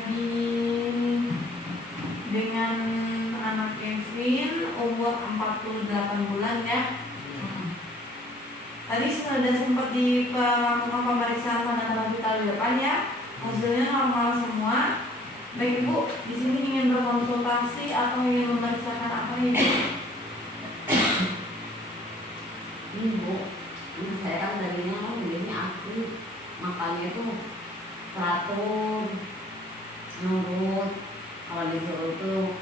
lagi dengan anak Kevin umur 48 bulan ya. Tadi sudah sempat dilakukan pemeriksaan tanda-tanda vital di depan ya. Hasilnya normal semua. Baik Ibu, di sini ingin berkonsultasi atau ingin memeriksakan apa Ibu? Ibu, saya kan tadinya kan biasanya aku makannya tuh teratur, nurut. Kalau disuruh tuh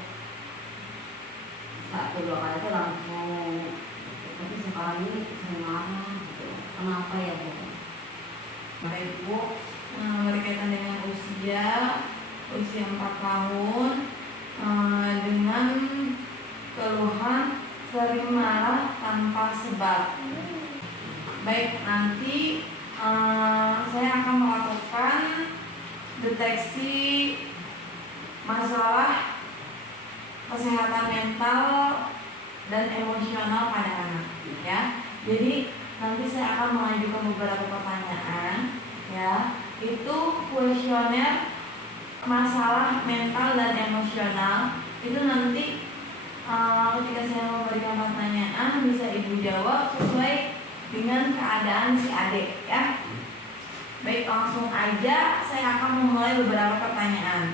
1-2 kali tuh langsung. Tapi sekarang ini saya marah gitu. Kenapa ya Bu? Baik Bu, berkaitan dengan usia 4 tahun dengan keluhan sering marah tanpa sebab. Baik, nanti saya akan melakukan deteksi masalah kesehatan mental dan emosional pada anak ya. Jadi nanti saya akan mengajukan beberapa pertanyaan ya. Itu kuesioner masalah mental dan emosional. Itu nanti ketika saya memberikan pertanyaan bisa Ibu jawab sesuai dengan keadaan si adik ya. Baik, langsung aja saya akan memulai beberapa pertanyaan.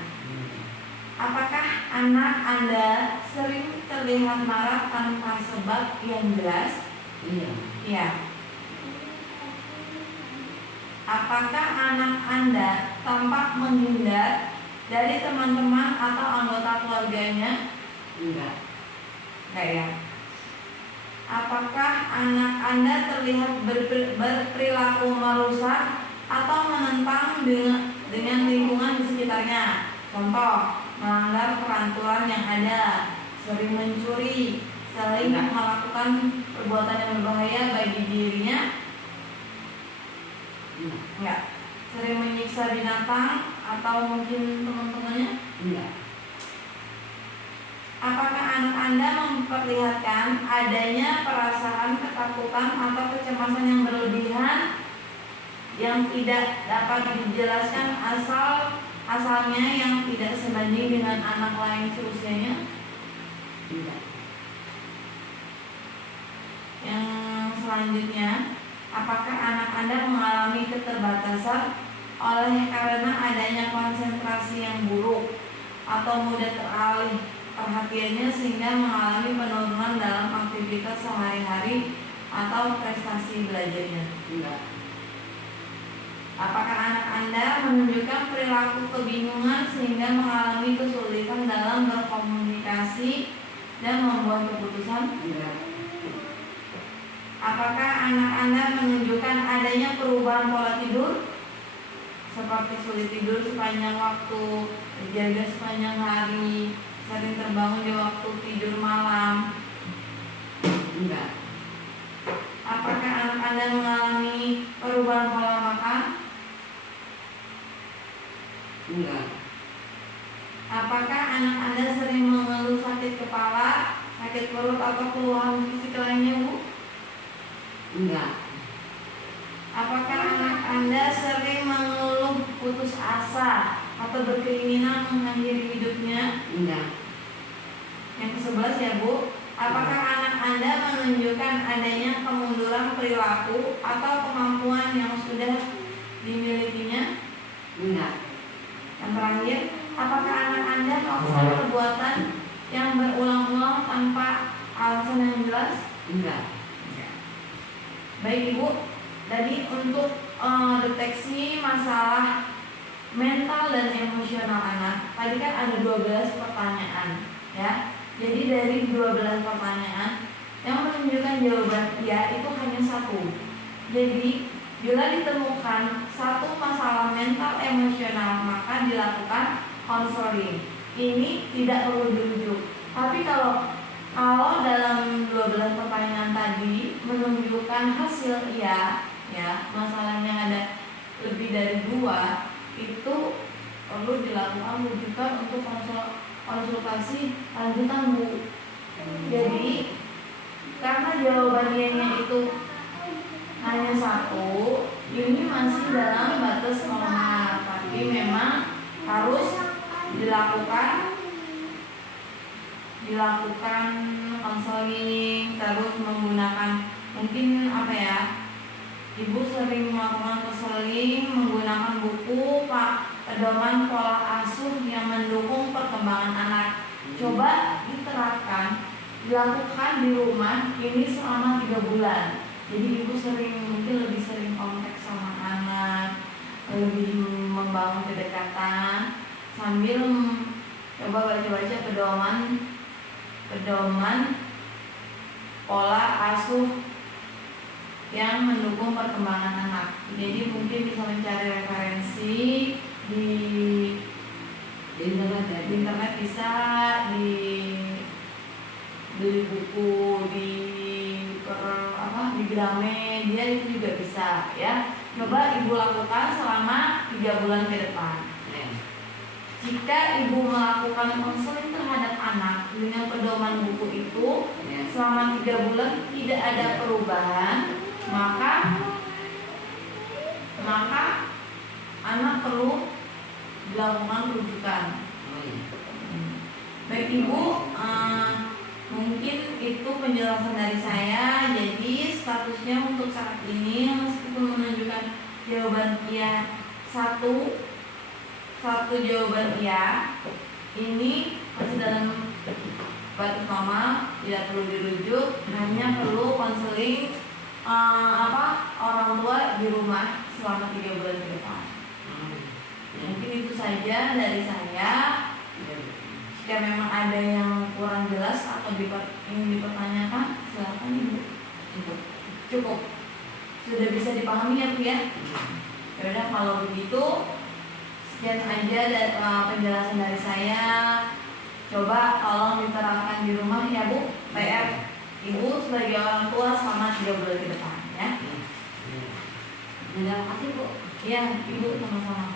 Apakah anak Anda sering terlihat marah tanpa sebab yang jelas? Iya. Iya. Apakah anak Anda tampak menghindar dari teman-teman atau anggota keluarganya? Enggak. Enggak ya. Apakah anak Anda terlihat berperilaku merusak atau menentang dengan lingkungan di sekitarnya? Contoh, melanggar peraturan yang ada, sering mencuri, sering melakukan perbuatan yang berbahaya bagi dirinya? Enggak. Sering menyiksa binatang atau mungkin teman-temannya? Enggak. Apakah anak Anda memperlihatkan adanya perasaan ketakutan atau kecemasan yang berlebihan yang tidak dapat dijelaskan asalnya yang tidak sebanding dengan anak lain seusianya? Enggak. Yang selanjutnya, apakah anak Anda mengalami keterbatasan oleh karena adanya konsentrasi yang buruk atau mudah teralih perhatiannya sehingga mengalami penurunan dalam aktivitas sehari-hari atau prestasi belajarnya? Enggak. Apakah anak Anda menunjukkan perilaku kebingungan sehingga mengalami kesulitan dalam berkomunikasi dan membuat keputusan? Enggak. Apakah anak Anda menunjukkan adanya perubahan pola tidur seperti sulit tidur sepanjang waktu, terjaga sepanjang hari, sering terbangun di waktu tidur malam? Enggak. Apakah anak Anda mengalami perubahan pola makan? Enggak. Apakah anak Anda sering mengeluh sakit kepala, sakit perut atau keluhan fisik lainnya, Bu? Enggak. Apakah anak Anda sering mengeluh putus asa atau berkeinginan mengakhiri hidupnya? Enggak. Yang ke-11 ya Bu. Apakah anak Anda menunjukkan adanya kemunduran perilaku atau kemampuan yang sudah dimilikinya? Enggak. Yang terakhir, apakah anak Anda melakukan perbuatan yang berulang-ulang tanpa alasan yang jelas? Enggak. Baik Ibu, tadi untuk deteksi masalah mental dan emosional anak, tadi kan ada 12 pertanyaan ya. Jadi dari 12 pertanyaan yang menunjukkan jawaban iya itu hanya 1. Jadi bila ditemukan satu masalah mental emosional maka dilakukan konseling. Ini tidak perlu dirujuk. Tapi kalau dalam 12 pertanyaan tadi menunjukkan hasil iya, ya masalahnya ada lebih dari 2, itu perlu dilakukan rujukan untuk konsultasi lanjutan Bu. Jadi karena jawabannya itu hanya 1, ini masih dalam batas normal, tapi memang harus dilakukan konseling, terus menggunakan mungkin apa ya, ibu sering melakukan konseling menggunakan buku pedoman pola asuh yang mendukung perkembangan anak. Coba diterapkan, dilakukan di rumah ini selama 3 bulan. Jadi ibu mungkin lebih sering kontak sama anak, lebih membangun kedekatan sambil coba baca-baca pedoman pola asuh yang mendukung perkembangan anak. Jadi mungkin bisa mencari referensi di internet bisa, di beli buku di Gramedia itu juga bisa ya. Coba ibu lakukan selama 3 bulan ke depan. Jika ibu melakukan konseling terhadap anak dengan pedoman buku itu selama 3 bulan tidak ada perubahan, maka anak perlu dilakukan rujukan. Baik ibu, mungkin itu penjelasan dari saya. Jadi statusnya untuk saat ini meskipun menunjukkan jawaban iya satu jawaban iya, ini masih dalam batas normal, tidak perlu dirujuk, hanya perlu konseling orang tua di rumah selama 3 bulan ke depan. Mungkin itu saja dari saya. Jika memang ada yang kurang jelas atau ingin dipertanyakan, silakan ibu. Cukup. Sudah bisa dipahami ya Bu ya? Yaudah kalau begitu sekian aja penjelasan dari saya. Coba tolong diterapkan di rumah ya Bu. PR ibu sebagai orang tua selama 3 bulan ke depan ya. Terima kasih Bu. Iya ibu, sama-sama.